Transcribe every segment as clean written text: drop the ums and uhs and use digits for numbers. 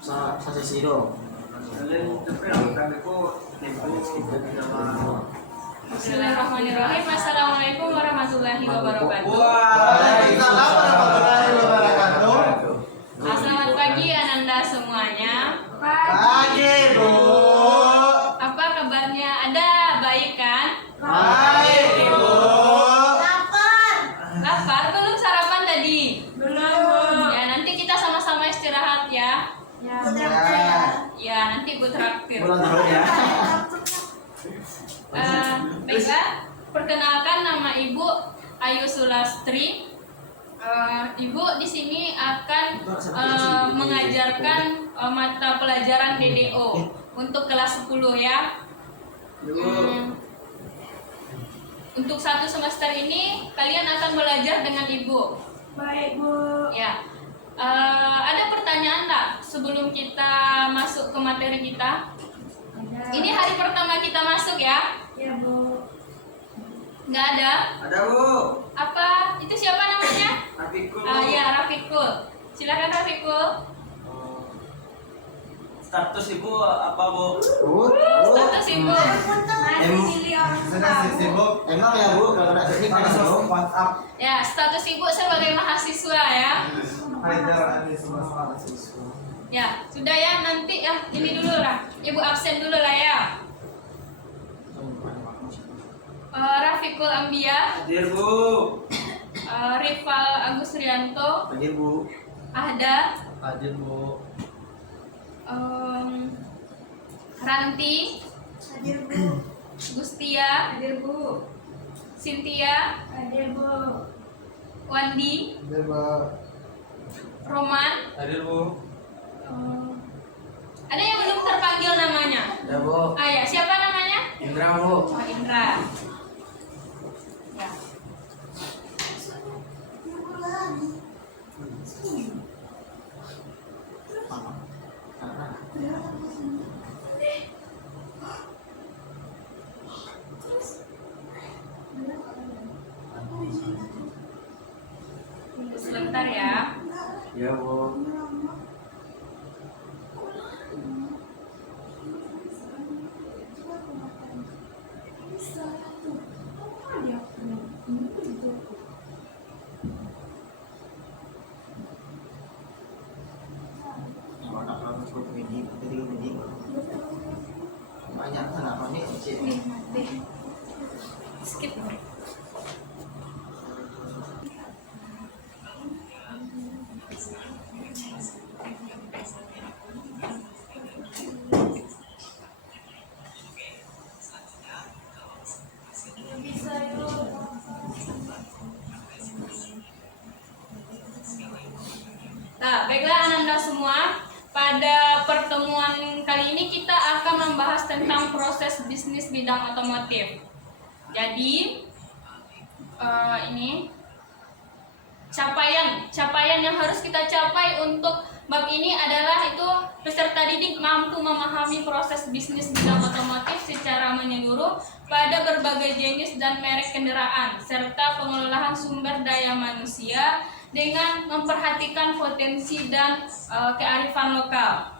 Sa sisiro. Bismillahirrahmanirrahim. Assalamualaikum warahmatullahi wabarakatuh. Waalaikumsalam warahmatullahi wabarakatuh. Selamat pagi Ananda semuanya. Pagi, Bu. Apa kabarnya? Ada baik kan? Baik, Bu. Lapar? Belum sarapan tadi? Belum. Ya, nanti kita sama-sama istirahat ya. Ya. Ya, nanti Bu traktir. Pulang dulu ya. Baiklah, perkenalkan nama Ibu Ayu Sulastri. Ibu di sini akan mengajarkan mata pelajaran DDO untuk kelas 10 ya. Untuk satu semester ini kalian akan belajar dengan Ibu. Baik, Bu. Ya. Ada pertanyaan tak sebelum kita masuk ke materi kita? Ada. Ini hari pertama kita masuk ya? Ya, Bu. Nggak ada? Ada, Bu. Apa? Itu siapa namanya? Rafiqul. Ya, Rafiqul. Silakan Rafiqul. Status ibu apa, Bu? Status Ibu. Masih pilih orang tua, Bu. sibuk. Emang ya, Bu, kalau ada teknik kan dong. WhatsApp. Ya, status Ibu sebagai mahasiswa ya. Haidar Ali semua siswa. Ya, sudah ya, nanti ya ini dulu lah. Ibu absen dulu lah ya. Rafiqul Ambia, Hadir, Bu. Rival Agus Rianto, Hadir, Bu. Ahda, Hadir, Bu. Ranti, Hadir, Bu. Gustia, Hadir, Bu. Cynthia, Hadir, Bu. Wandi, Hadir, Bu. Roman. Hadir, Bu. Ada yang belum terpanggil namanya? Ya, Bu. Ya, siapa namanya? Indra, Bu. Oh, Indra. Ya. Tunggu sebentar ya. Ya, Bu. Banyak anak ini Nih, deh. Skip. Nah, baiklah Ananda semua. Pada pertemuan kali ini kita akan membahas tentang proses bisnis bidang otomotif. Jadi ini capaian yang harus kita capai untuk bab ini adalah itu peserta didik mampu memahami proses bisnis bidang otomotif secara menyeluruh pada berbagai jenis dan merek kendaraan serta pengelolaan sumber daya manusia dengan memperhatikan potensi dan kearifan lokal.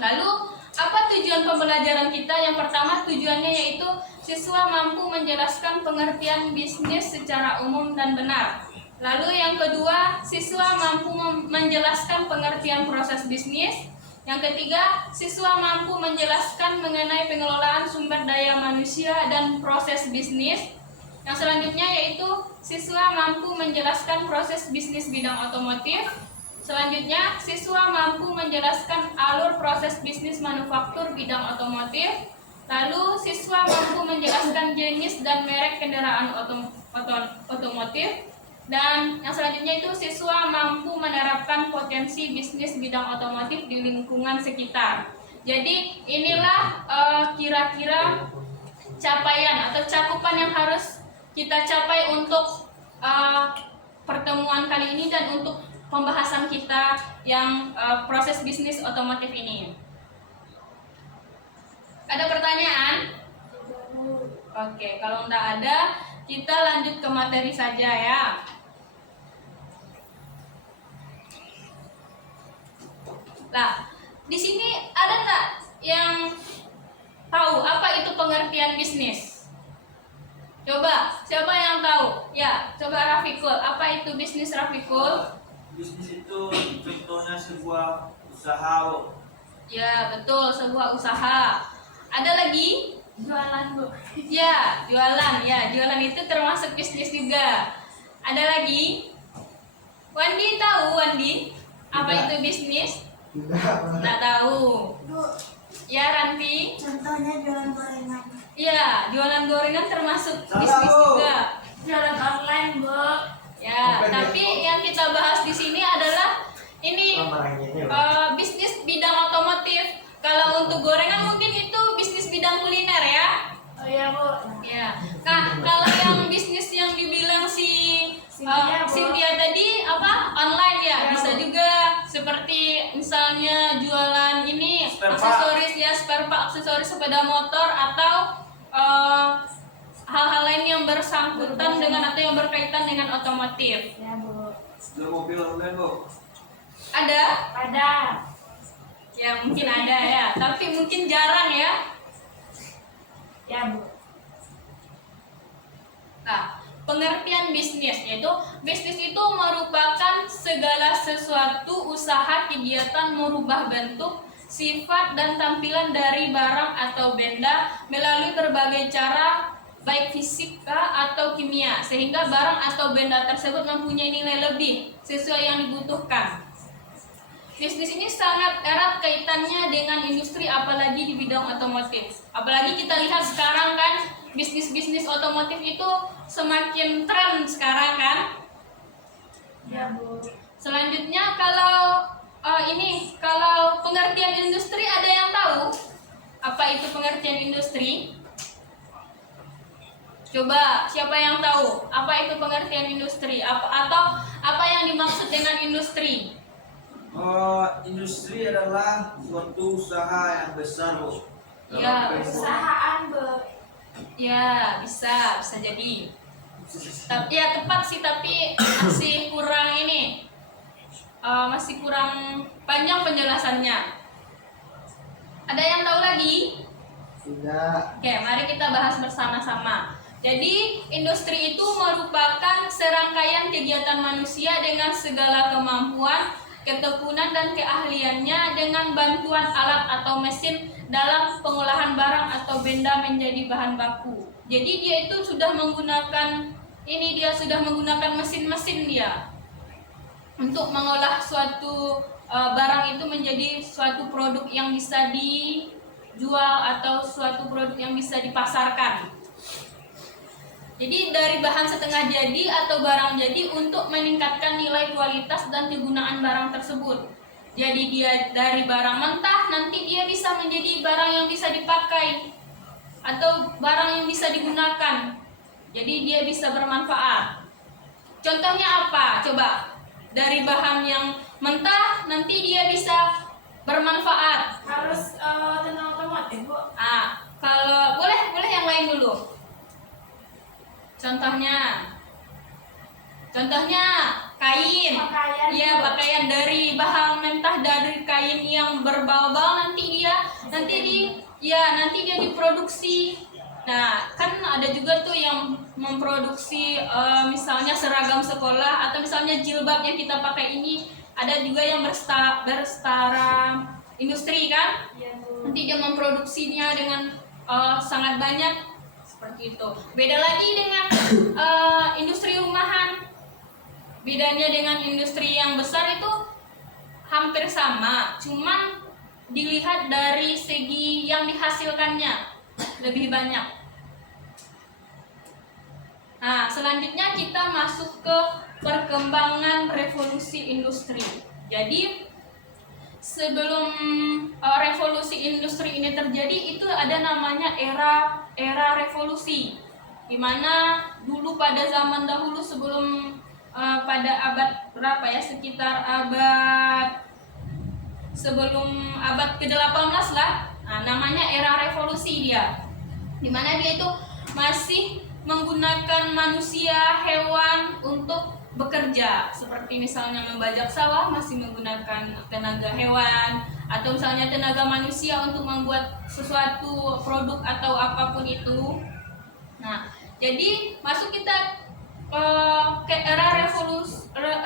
Lalu, apa tujuan pembelajaran kita? Yang pertama, tujuannya yaitu siswa mampu menjelaskan pengertian bisnis secara umum dan benar. Lalu yang kedua, siswa mampu menjelaskan pengertian proses bisnis. Yang ketiga, siswa mampu menjelaskan mengenai pengelolaan sumber daya manusia dan proses bisnis. Yang selanjutnya yaitu siswa mampu menjelaskan proses bisnis bidang otomotif. Selanjutnya, siswa mampu menjelaskan alur proses bisnis manufaktur bidang otomotif. Lalu, siswa mampu menjelaskan jenis dan merek kendaraan otomotif. Dan yang selanjutnya itu siswa mampu menerapkan potensi bisnis bidang otomotif di lingkungan sekitar. Jadi, inilah kira-kira capaian atau cakupan yang harus kita capai untuk pertemuan kali ini dan untuk pembahasan kita yang proses bisnis otomotif ini. Ada pertanyaan? Oke, kalau tidak ada, kita lanjut ke materi saja ya. Nah, di sini ada nggak yang tahu apa itu pengertian bisnis? Coba, siapa yang tahu? Ya, coba Rafikul. Apa itu bisnis, Rafikul? Bisnis itu contohnya sebuah usaha, Bu. Ya, betul, sebuah usaha. Ada lagi? Jualan, Bu. Ya, jualan. Ya, jualan itu termasuk bisnis juga. Ada lagi? Wandi tahu, Wandi? Apa Tidak. itu bisnis? Tidak. Nggak tahu. Bu, Ya, Ranti? contohnya jualan gorengan. Iya, jualan gorengan termasuk Salah, bisnis Bu. juga. Jualan online, Bu. Ya, Bukan, tapi yang kita bahas di sini adalah ini bisnis bidang otomotif. Kalau untuk gorengan mungkin itu bisnis bidang kuliner ya. Oh iya, Bu. Ya. Nah, kalau yang bisnis yang dibilang Cynthia, Bu. Cynthia tadi apa? Online ya, Ya, bisa Bu. juga seperti misalnya jualan ini Spare part. aksesoris ya, spare part aksesoris sepeda motor atau hal-hal lain yang bersangkutan dengan atau yang berkaitan dengan otomotif. Ya, Bu. Jual mobil online, Bu. Ada? Ada. Ya mungkin ada ya, tapi mungkin jarang ya. Ya, Bu. Nah, pengertian bisnis yaitu bisnis itu merupakan segala sesuatu usaha kegiatan merubah bentuk, sifat dan tampilan dari barang atau benda melalui berbagai cara baik fisika atau kimia sehingga barang atau benda tersebut mempunyai nilai lebih sesuai yang dibutuhkan. Bisnis ini sangat erat kaitannya dengan industri apalagi di bidang otomotif. Apalagi kita lihat sekarang kan bisnis-bisnis otomotif itu semakin tren sekarang kan. Ya, Bu. Selanjutnya kalau kalau pengertian industri ada yang tahu apa itu pengertian industri? Coba siapa yang tahu apa itu pengertian industri? Atau apa yang dimaksud dengan industri? Industri adalah suatu usaha yang besar, Bu. Ya, Perusahaan, Bu. Ya, bisa jadi. Tapi ya tepat sih, tapi masih kurang ini, masih kurang panjang penjelasannya. Ada yang tahu lagi? Tidak. Oke, mari kita bahas bersama-sama. Jadi, industri itu merupakan serangkaian kegiatan manusia dengan segala kemampuan, ketekunan dan keahliannya dengan bantuan alat atau mesin dalam pengolahan barang atau benda menjadi bahan baku. Jadi dia itu sudah menggunakan mesin-mesin dia untuk mengolah suatu barang itu menjadi suatu produk yang bisa dijual atau suatu produk yang bisa dipasarkan. Jadi dari bahan setengah jadi atau barang jadi untuk meningkatkan nilai kualitas dan kegunaan barang tersebut. Jadi dia dari barang mentah nanti dia bisa menjadi barang yang bisa dipakai atau barang yang bisa digunakan. Jadi dia bisa bermanfaat. Contohnya apa? Coba. Dari bahan yang mentah nanti dia bisa bermanfaat. Harus tentang otomotif, Bu. Kalau boleh yang lain dulu. Contohnya kain. Pakaian. Iya, pakaian dari bahan mentah dari kain yang berbau-bau nanti dia diproduksi. Nah, kan ada juga tuh yang memproduksi misalnya seragam sekolah atau misalnya jilbab yang kita pakai ini, ada juga yang bersetara industri kan? Ya, Bu. Nanti dia memproduksinya dengan sangat banyak seperti itu. Beda lagi dengan industri rumahan. Bedanya dengan industri yang besar itu hampir sama, cuman dilihat dari segi yang dihasilkannya lebih banyak. Nah, selanjutnya kita masuk ke perkembangan revolusi industri. Jadi sebelum revolusi industri ini terjadi itu ada namanya era revolusi, di mana dulu pada zaman dahulu sebelum pada abad berapa ya, sekitar sebelum abad ke-18 lah. Nah, namanya era revolusi dia, di mana dia itu masih menggunakan manusia, hewan untuk bekerja, seperti misalnya membajak sawah masih menggunakan tenaga hewan, atau misalnya tenaga manusia untuk membuat sesuatu produk atau apapun itu. Nah, jadi masuk kita ke era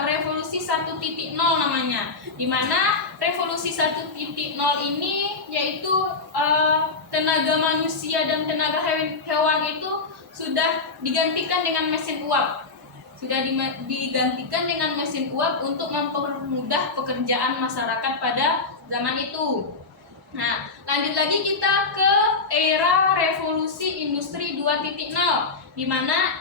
revolusi 1.0 namanya, dimana revolusi 1.0 ini yaitu tenaga manusia dan tenaga hewan itu sudah digantikan dengan mesin uap, digantikan dengan mesin uap untuk mempermudah pekerjaan masyarakat pada zaman itu. Nah, lanjut lagi kita ke era revolusi industri 2.0, di mana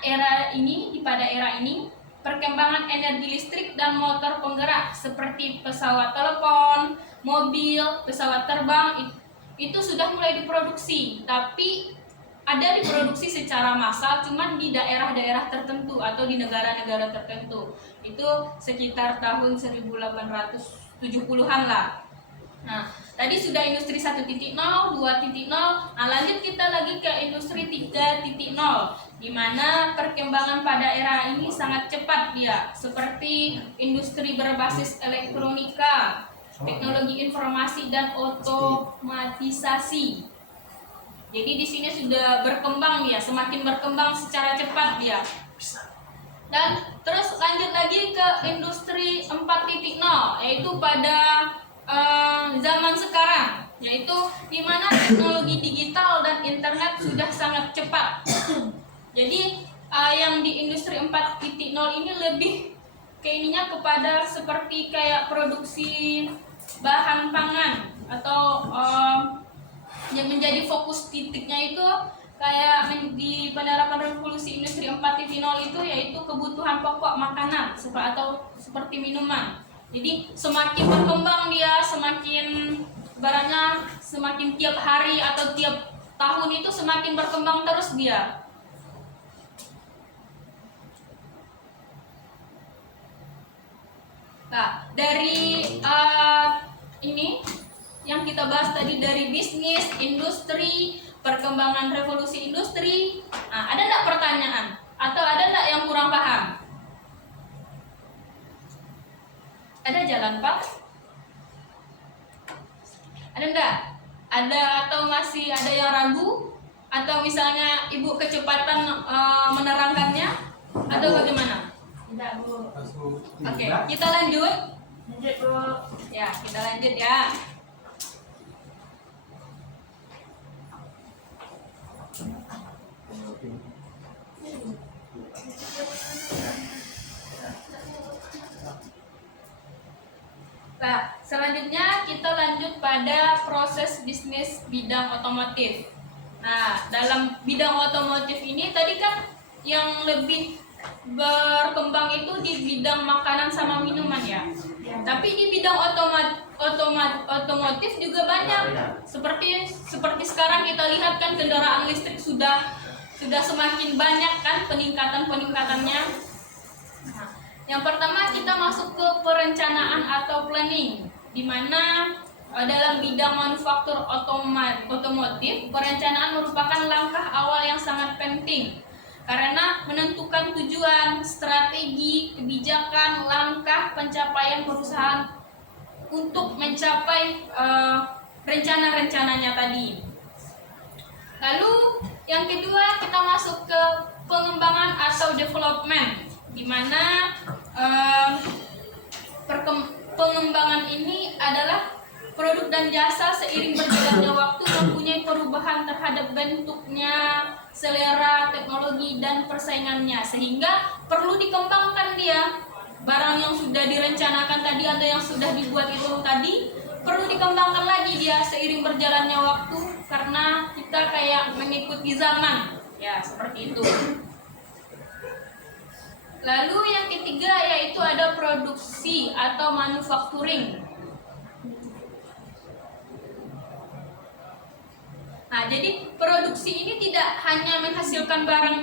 pada era ini perkembangan energi listrik dan motor penggerak seperti pesawat telepon, mobil, pesawat terbang itu sudah mulai diproduksi, tapi ada diproduksi secara massal cuman di daerah-daerah tertentu atau di negara-negara tertentu. Itu sekitar tahun 1870-an lah. Nah, tadi sudah industri 1.0, 2.0. Nah, lanjut kita lagi ke industri 3.0, di mana perkembangan pada era ini sangat cepat dia, seperti industri berbasis elektronika, teknologi informasi dan otomatisasi. Jadi di sini sudah berkembang dia, semakin berkembang secara cepat dia. Dan terus lanjut lagi ke industri 4.0, yaitu pada zaman sekarang, yaitu di mana teknologi digital dan internet sudah sangat cepat. Jadi yang di industri 4.0 ini lebih kepada seperti kayak produksi bahan pangan, atau yang menjadi fokus titiknya itu kayak di penerapan revolusi industri 4.0 itu yaitu kebutuhan pokok makanan atau seperti minuman. Jadi semakin berkembang dia, semakin barangnya semakin tiap hari atau tiap tahun itu semakin berkembang terus dia. Nah, dari ini yang kita bahas tadi, dari bisnis, industri, perkembangan revolusi industri. Nah, ada nggak pertanyaan? Atau ada nggak yang kurang paham? Ada jalan, Pak? Ada enggak? Ada atau masih ada yang ragu? Atau misalnya Ibu kecepatan menerangkannya? Atau bagaimana? Tidak, Bu. Oke, kita lanjut. Lanjut, Bu. Ya, kita lanjut ya. Nah, selanjutnya kita lanjut pada proses bisnis bidang otomotif. Nah, dalam bidang otomotif ini tadi kan yang lebih berkembang itu di bidang makanan sama minuman ya. Tapi di bidang otomotif juga banyak. Seperti sekarang kita lihat kan kendaraan listrik sudah semakin banyak kan peningkatannya. Nah, yang pertama kita masuk ke perencanaan atau planning, di mana dalam bidang manufaktur otomotif, perencanaan merupakan langkah awal yang sangat penting karena menentukan tujuan, strategi, kebijakan, langkah pencapaian perusahaan untuk mencapai rencana-rencananya tadi. Lalu yang kedua kita masuk ke pengembangan atau development, di mana pengembangan ini adalah produk dan jasa seiring berjalannya waktu mempunyai perubahan terhadap bentuknya, selera, teknologi, dan persaingannya, sehingga perlu dikembangkan dia. Barang yang sudah direncanakan tadi atau yang sudah dibuat itu tadi perlu dikembangkan lagi dia seiring berjalannya waktu, karena kita kayak mengikuti zaman ya, seperti itu. Lalu yang ketiga yaitu ada produksi atau manufacturing. Nah, jadi produksi ini tidak hanya menghasilkan barang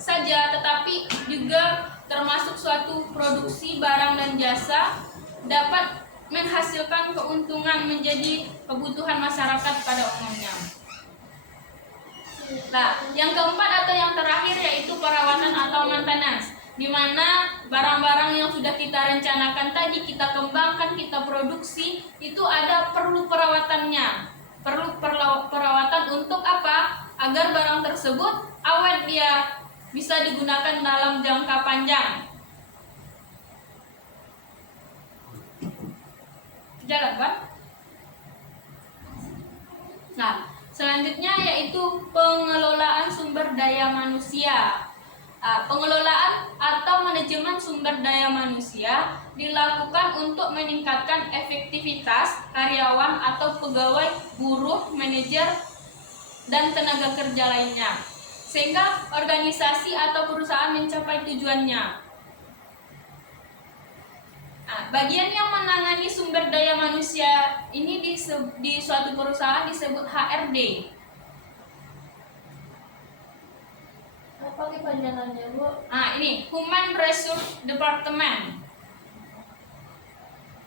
saja, tetapi juga termasuk suatu produksi barang dan jasa dapat menghasilkan keuntungan menjadi kebutuhan masyarakat pada umumnya. Nah, yang keempat atau yang terakhir yaitu perawatan atau maintenance, di mana barang-barang yang sudah kita rencanakan tadi, kita kembangkan, kita produksi, itu ada perlu perawatannya. Perlu perawatan untuk apa? Agar barang tersebut awet, dia bisa digunakan dalam jangka panjang. Jalan, Pak. Nah, selanjutnya yaitu pengelolaan sumber daya manusia. Pengelolaan atau manajemen sumber daya manusia dilakukan untuk meningkatkan efektivitas karyawan atau pegawai, buruh, manajer, dan tenaga kerja lainnya, sehingga organisasi atau perusahaan mencapai tujuannya. Bagian yang menangani sumber daya manusia ini di suatu perusahaan disebut HRD. Apa kepanjangannya, Bu? Ini Human Resource Department.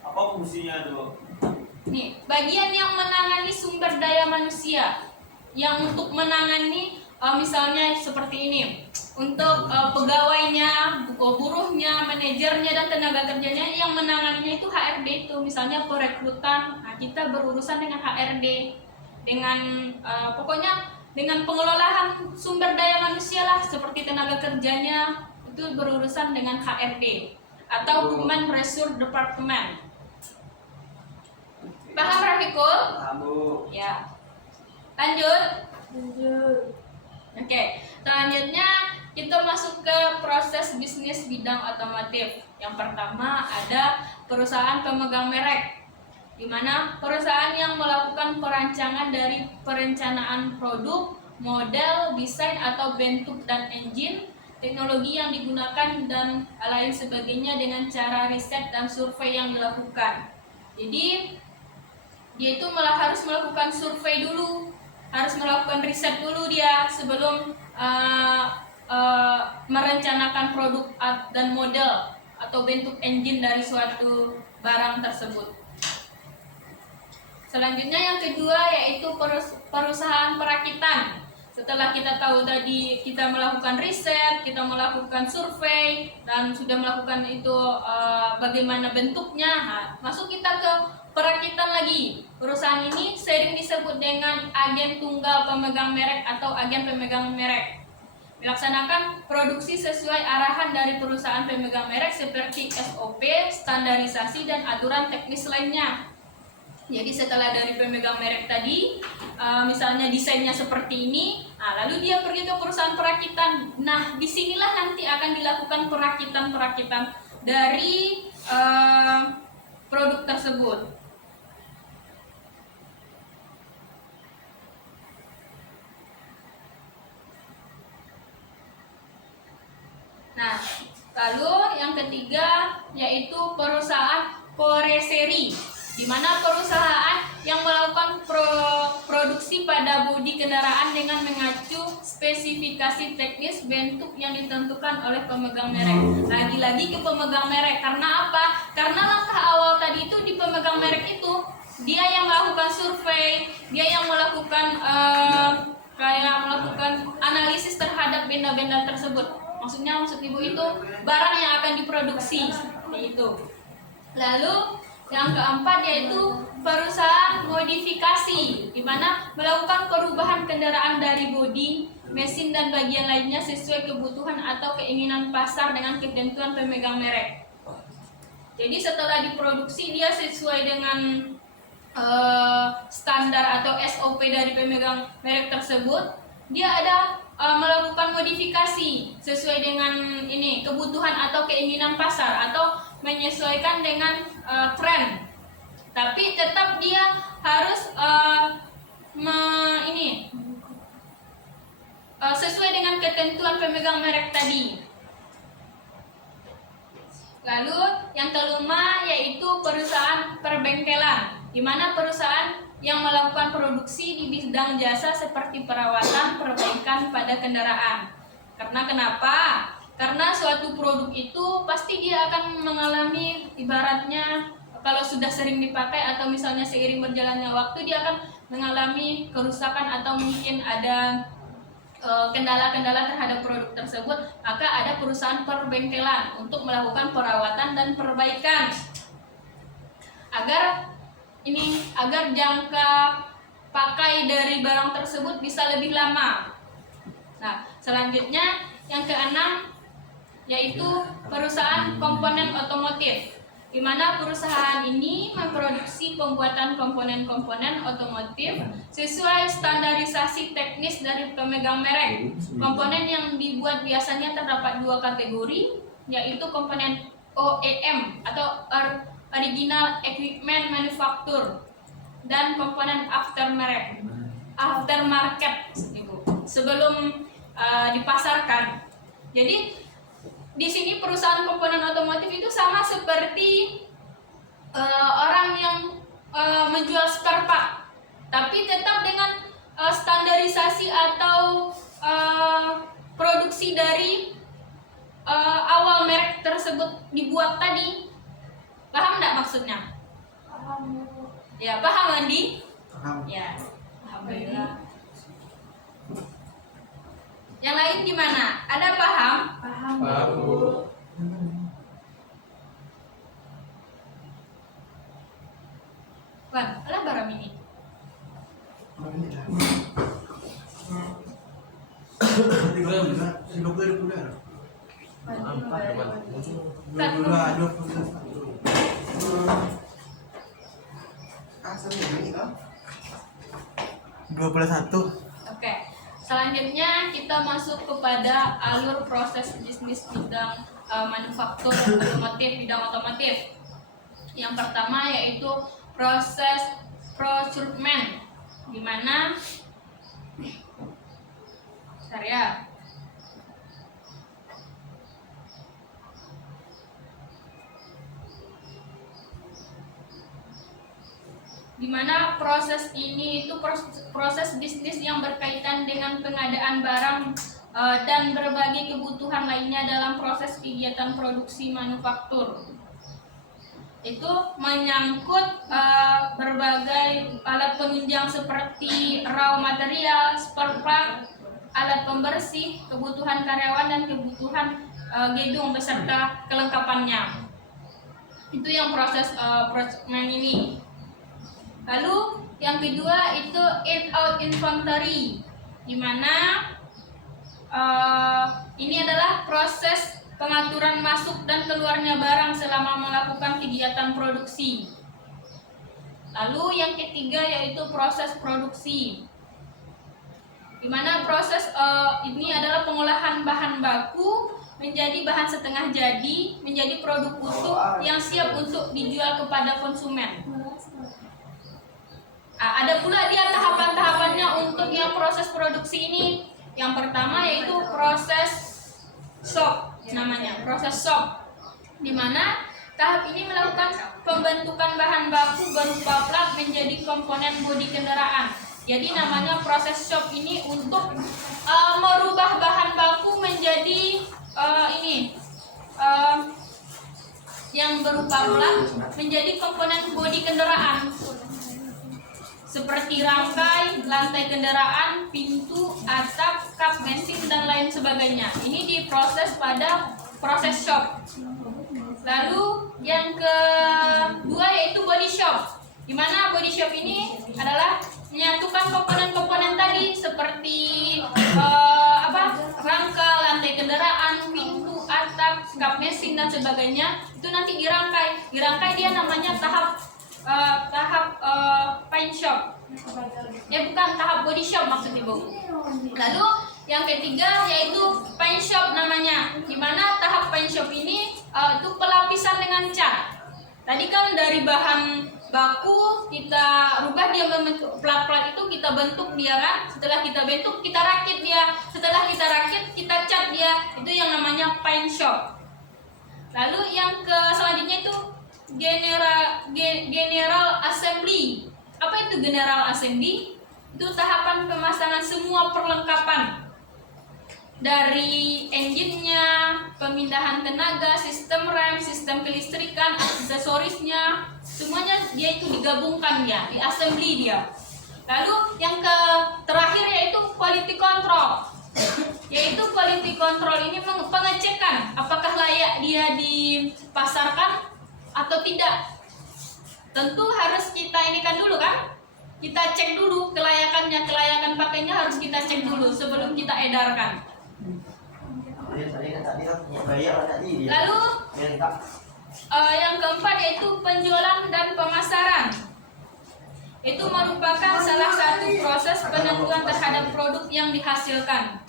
Apa fungsinya tuh? Nih, bagian yang menangani sumber daya manusia, yang untuk menangani misalnya seperti ini, untuk pegawainya, buruhnya, manajernya, dan tenaga kerjanya, yang menanganinya itu HRD itu, misalnya perekrutan. Nah, kita berurusan dengan HRD, dengan pokoknya dengan pengelolaan sumber daya manusia lah, seperti tenaga kerjanya itu berurusan dengan HRD atau Human Resource Department. Paham, Rafikul? Kamu. Ya. Lanjut. Lanjut. Oke, selanjutnya kita masuk ke proses bisnis bidang otomotif. Yang pertama ada perusahaan pemegang merek, di mana perusahaan yang melakukan perancangan dari perencanaan produk, model, desain atau bentuk dan engine, teknologi yang digunakan dan lain sebagainya dengan cara riset dan survei yang dilakukan. Jadi dia itu harus melakukan survei dulu, harus melakukan riset dulu dia sebelum merencanakan produk dan model atau bentuk engine dari suatu barang tersebut. Selanjutnya yang kedua yaitu perusahaan perakitan. Setelah kita tahu tadi kita melakukan riset, kita melakukan survei, dan sudah melakukan itu bagaimana bentuknya, masuk kita ke perakitan lagi. Perusahaan ini sering disebut dengan agen tunggal pemegang merek atau agen pemegang merek. Melaksanakan produksi sesuai arahan dari perusahaan pemegang merek seperti SOP, standarisasi, dan aturan teknis lainnya. Jadi setelah dari pemegang merek tadi, misalnya desainnya seperti ini, lalu dia pergi ke perusahaan perakitan. Nah, disinilah nanti akan dilakukan perakitan dari produk tersebut. Nah, lalu yang ketiga yaitu perusahaan koreseri, di mana perusahaan yang melakukan produksi pada bodi kendaraan dengan mengacu spesifikasi teknis bentuk yang ditentukan oleh pemegang merek. Lagi-lagi ke pemegang merek, karena apa? Karena langkah awal tadi itu di pemegang merek itu dia yang melakukan survei, dia yang melakukan melakukan analisis terhadap benda-benda tersebut. Maksud ibu itu barang yang akan diproduksi seperti itu. Lalu yang keempat yaitu perusahaan modifikasi, di mana melakukan perubahan kendaraan dari bodi, mesin, dan bagian lainnya sesuai kebutuhan atau keinginan pasar dengan ketentuan pemegang merek. Jadi setelah diproduksi dia sesuai dengan standar atau SOP dari pemegang merek tersebut, dia ada melakukan modifikasi sesuai dengan kebutuhan atau keinginan pasar atau menyesuaikan dengan tren. Tapi tetap dia harus sesuai dengan ketentuan pemegang merek tadi. Lalu yang kelima yaitu perusahaan perbengkelan, di mana perusahaan yang melakukan produksi di bidang jasa seperti perawatan, perbaikan pada kendaraan. Karena kenapa? Karena suatu produk itu pasti dia akan mengalami, ibaratnya kalau sudah sering dipakai atau misalnya seiring berjalannya waktu, dia akan mengalami kerusakan atau mungkin ada kendala-kendala terhadap produk tersebut, maka ada perusahaan perbengkelan untuk melakukan perawatan dan perbaikan agar jangka pakai dari barang tersebut bisa lebih lama. Nah, selanjutnya yang keenam yaitu perusahaan komponen otomotif, di mana perusahaan ini memproduksi pembuatan komponen-komponen otomotif sesuai standarisasi teknis dari pemegang merek. Komponen yang dibuat biasanya terdapat dua kategori, yaitu komponen OEM atau Original Equipment Manufacture dan komponen aftermarket sebelum dipasarkan. Jadi di sini perusahaan komponen otomotif itu sama seperti orang yang menjual spare part, tapi tetap dengan standarisasi atau produksi dari awal merek tersebut dibuat tadi. Paham nggak maksudnya? Paham Bu. Ya, paham Andi? Paham. Ya, alhamdulillah. Yang lain gimana? Ada paham? Paham Paham, Bu. Bu. Wan, alah baram ini. Oh, ini dah. Dua puluh satu. Oke. Selanjutnya kita masuk kepada alur proses bisnis bidang manufaktur bidang otomotif. Yang pertama yaitu proses procurement, di mana proses ini itu proses bisnis yang berkaitan dengan pengadaan barang dan berbagai kebutuhan lainnya dalam proses kegiatan produksi manufaktur. Itu menyangkut berbagai alat penunjang seperti raw material, spare part, alat pembersih, kebutuhan karyawan dan kebutuhan gedung beserta kelengkapannya. Itu yang proses procurement ini. Lalu yang kedua itu in-out inventory, di mana ini adalah proses pengaturan masuk dan keluarnya barang selama melakukan kegiatan produksi. Lalu yang ketiga yaitu proses produksi, di mana proses ini adalah pengolahan bahan baku menjadi bahan setengah jadi menjadi produk utuh yang siap untuk dijual kepada konsumen. Ada pula dia tahapan-tahapannya untuk yang proses produksi ini. Yang pertama yaitu proses shop, namanya proses shop, di mana tahap ini melakukan pembentukan bahan baku berupa plat menjadi komponen bodi kendaraan. Jadi namanya proses shop ini untuk merubah bahan baku menjadi yang berupa plat menjadi komponen bodi kendaraan, seperti rangkai, lantai kendaraan, pintu, atap, kap mesin, dan lain sebagainya. Ini diproses pada proses shop. Lalu yang kedua yaitu body shop, di mana body shop ini adalah menyatukan komponen-komponen tadi seperti rangka, lantai kendaraan, pintu, atap, kap mesin, dan sebagainya. Itu nanti dirangkai. Dirangkai dia namanya tahap paint shop. Ya bukan, tahap body shop maksud Ibu. Lalu yang ketiga yaitu paint shop namanya, di mana tahap paint shop ini itu pelapisan dengan cat. Tadi kan dari bahan baku kita rubah dia membentuk plat-plat, itu kita bentuk dia kan. Setelah kita bentuk kita rakit dia. Setelah kita rakit kita cat dia. Itu yang namanya paint shop. Lalu yang selanjutnya itu General Assembly. Apa itu General Assembly? Itu tahapan pemasangan semua perlengkapan dari engine-nya, pemindahan tenaga, sistem rem, sistem kelistrikan, aksesorisnya, semuanya dia itu digabungkan ya, di assembly dia. Lalu yang terakhir yaitu quality control. Yaitu quality control ini pengecekan apakah layak dia dipasarkan atau tidak. Tentu harus kita inikan dulu kan, kita cek dulu kelayakannya, kelayakan pakainya harus kita cek dulu sebelum kita edarkan. Lalu yang keempat yaitu penjualan dan pemasaran. Itu merupakan salah satu proses penentuan terhadap produk yang dihasilkan.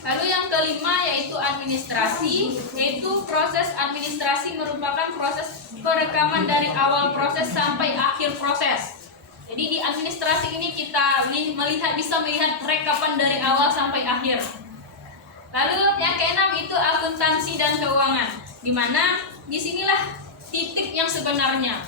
Lalu yang kelima yaitu administrasi, yaitu proses administrasi merupakan proses perekaman dari awal proses sampai akhir proses. Jadi di administrasi ini kita bisa melihat rekapan dari awal sampai akhir. Lalu yang keenam itu akuntansi dan keuangan, di mana disinilah titik yang sebenarnya.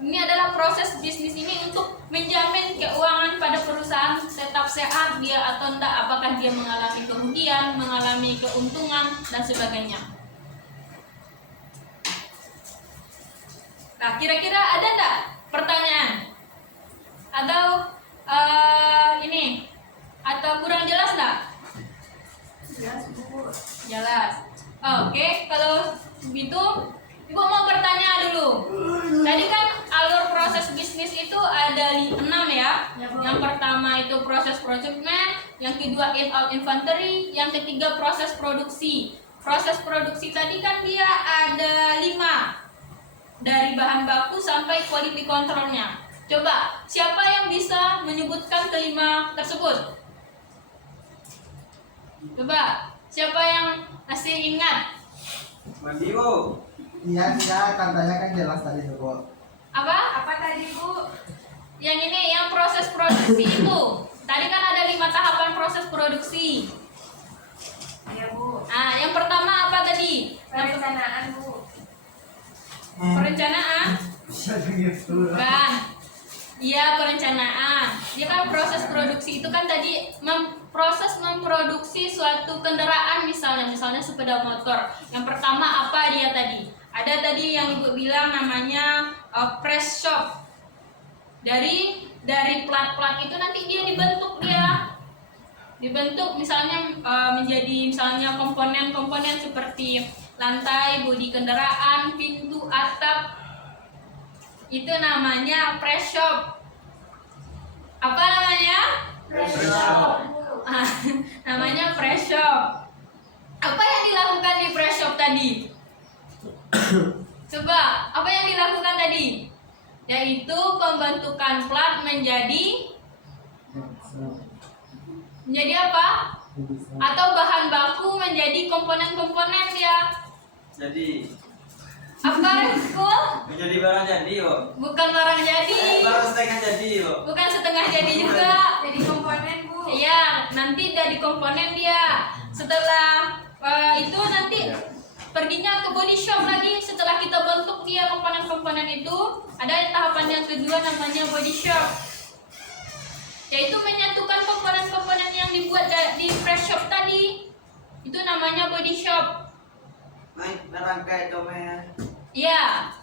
Ini adalah proses bisnis ini untuk menjamin keuangan pada perusahaan tetap sehat dia atau tidak, apakah dia mengalami kerugian, mengalami keuntungan dan sebagainya. Nah, kira-kira ada enggak pertanyaan? Atau ini? Atau kurang jelas enggak? Jelas. Oke, kalau begitu Ibu mau bertanya dulu. Tadi kan alur proses bisnis itu ada 6 ya. Yang pertama itu proses procurement, yang kedua in out inventory, yang ketiga proses produksi. Proses produksi tadi kan dia ada 5. Dari bahan baku sampai quality controlnya. Coba, siapa yang bisa menyebutkan kelima tersebut? Coba, siapa yang masih ingat? Mandio. Iya, tidak, katanya kan jelas tadi tuh, Bu. Apa tadi, Bu? Yang ini, yang proses produksi itu. Tadi kan ada 5 tahapan proses produksi. Ya, Bu. Nah, yang pertama apa tadi? Perencanaan, Bu. Perencanaan? Bisa begitu. Bukan. Iya, perencanaan. Dia kan proses produksi itu kan tadi proses memproduksi suatu kendaraan misalnya sepeda motor. Yang pertama apa dia tadi? Ada tadi yang Ibu bilang namanya press shop. Dari plat-plat itu nanti dia dibentuk misalnya menjadi misalnya komponen-komponen seperti lantai, bodi kendaraan, pintu, atap. Itu namanya press shop. Apa namanya? Press shop. Namanya press shop. Apa yang dilakukan di press shop tadi? Coba, apa yang dilakukan tadi? Yaitu pembentukan plat menjadi apa? Atau bahan baku menjadi komponen-komponen dia. Jadi Apa, Kul? menjadi barang jadi yo. Bukan barang jadi. Barang setengah jadi yo. Bukan setengah jadi juga. Jadi komponen, Bu. Iya, nanti dari komponen dia. Setelah itu nanti perginya ke body shop lagi. Setelah kita bentuk dia komponen-komponen itu, ada tahapan yang kedua namanya body shop. Yaitu menyatukan komponen-komponen yang dibuat di press shop tadi. Itu namanya body shop. Naik rangkai domain. Iya.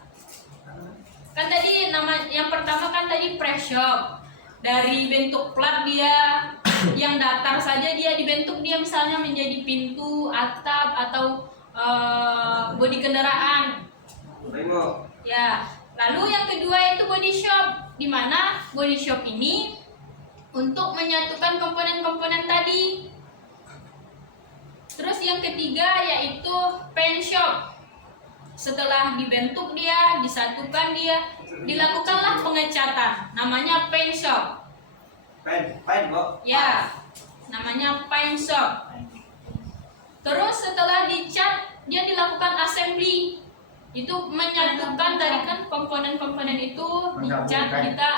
Kan tadi yang pertama kan tadi press shop. Dari bentuk plat dia yang datar saja dia dibentuk dia misalnya menjadi pintu, atap atau bodi kendaraan. Primo. Ya. Lalu yang kedua itu body shop, di mana body shop ini untuk menyatukan komponen-komponen tadi. Terus yang ketiga yaitu paint shop. Setelah dibentuk dia, disatukan dia, dilakukanlah pengecatan. Namanya paint shop. Pen, Bo. Ya, namanya paint shop. Terus setelah dicat, dia dilakukan assembly. Itu menyatukan dari kan komponen-komponen itu dicat kita,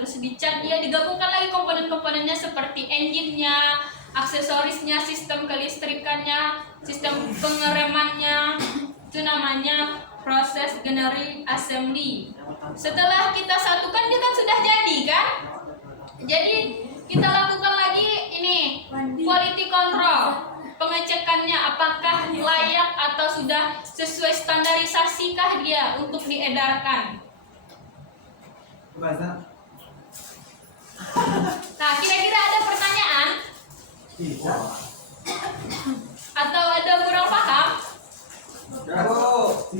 terus dicat dia digabungkan lagi komponen-komponennya seperti engine-nya, aksesorisnya, sistem kelistrikannya, sistem pengeremannya. Itu namanya proses generic assembly. Setelah kita satukan dia kan sudah jadi kan? Jadi kita lakukan lagi ini quality control. Pengecekannya apakah layak atau sudah sesuai standarisasi-kah dia untuk diedarkan. Bahasa. Nah, kira-kira ada pertanyaan?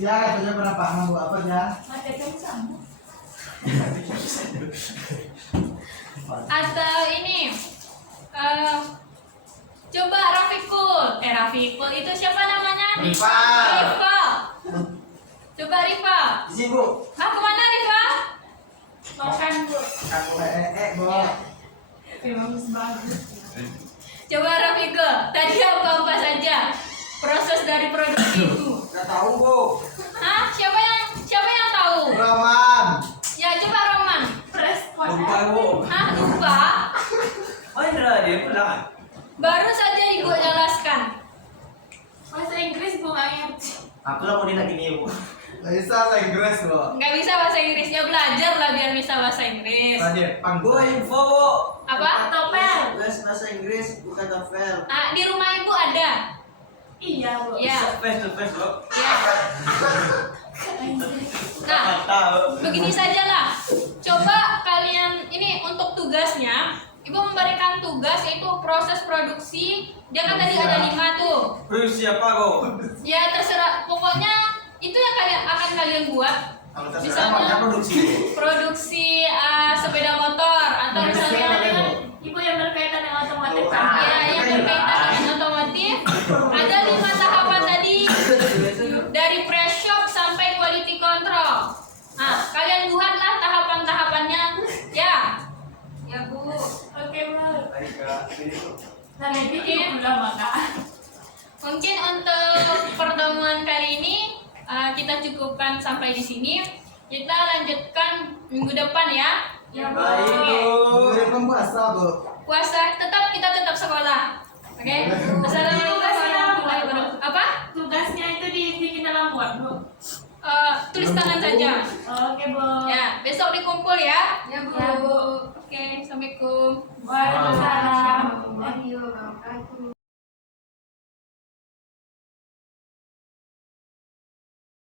Iya, katanya pernah paham Bu apa ya? Atau ini coba Rafikul itu siapa namanya? Rifa. Coba Rifa. Izin Bu. Kemana Rifa? Makan bu. Aku Bu. Bagus. Coba Rafikul, tadi apa saja proses dari produksi itu? Nggak tahu Bu. Hah? Siapa yang tahu? Roman. Ya coba Roman. Lupa bu. Hah, lupa? Oh Indra dia pulang. Baru saja Ibu jelaskan. Bahasa Inggris bu nggak ngerti. Aku lah mau dia gini bu. Nggak bisa bahasa Inggris Bu. Nggak bisa bahasa Inggris, ya belajar lah biar bisa bahasa Inggris. Tadi Bu panggung. info bu. Apa? Topel. Les bahasa Inggris bukan novel. Ah, di rumah Ibu ada? Iya bu. Ya. Face to face bu. Ya. Nah, Tahu. begini sajalah. Coba kalian ini untuk tugasnya, Ibu memberikan tugas yaitu proses produksi. Dia kan tadi ada 5 tuh. Terus siapa bu? Ya terserah, pokoknya itu yang kalian buat. Kalau terserah Misalnya makanya produksi. produksi sepeda motor atau misalnya dengan Ibu yang berkaitan dengan otomotif Oh, kan? ya yang berkaitan dengan otomotif. Ada 5 tahapan tadi dari pre-shop sampai quality control. Nah, kalian buatlah tahapan-tahapannya. Ya. Ya Bu. Oke bu. Baik kak. Nanti udah makan. Mungkin untuk pertemuan kali ini kita cukupkan sampai di sini. Kita lanjutkan minggu depan ya. Ya bu. Baik bu. Jadi pembuasa Bu. Puasa kita tetap sekolah. Oke. Assalamualaikum warahmatullahi wabarakatuh. Apa? Tugasnya itu dibikin dalam Word bu. Tulis tangan saja. Oke bu. Ya, besok dikumpul ya. Ya, Bu. Oke, assalamualaikum. Waalaikumsalam.